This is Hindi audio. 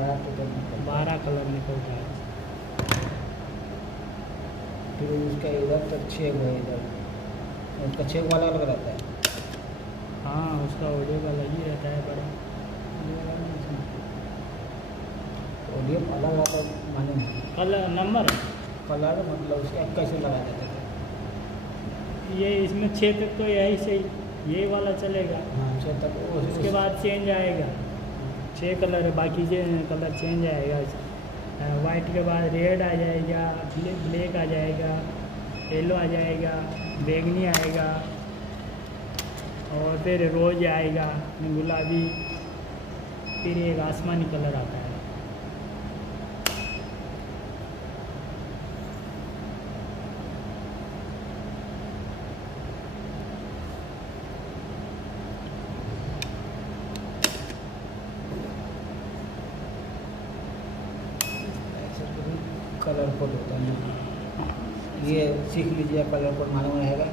12 कलर निकलता है। फिर उसका इधर तो 6 है, इधर उसका 6 वाला अलग रहता है। हाँ, उसका ऑडियो का अलग ही रहता है, बड़ा ऑडियो अलग रहता है माने नहीं। कलर नंबर कलर मतलब उसका कैसे लगाया जाता है? ये इसमें 6 तक तो यही सही, यही वाला चलेगा। हाँ 6 तक उसके बाद चेंज आएगा, 6 कलर है, बाकी कलर चेंज आएगा। वाइट के बाद रेड आ जाएगा, ब्लैक आ जाएगा, येलो आ जाएगा, बैंगनी आएगा, और फिर रोज आएगा, गुलाबी, फिर एक आसमानी कलर आता है। कलर कोड होता है, ये सीख लीजिए, कलर कोड मालूम रहेगा।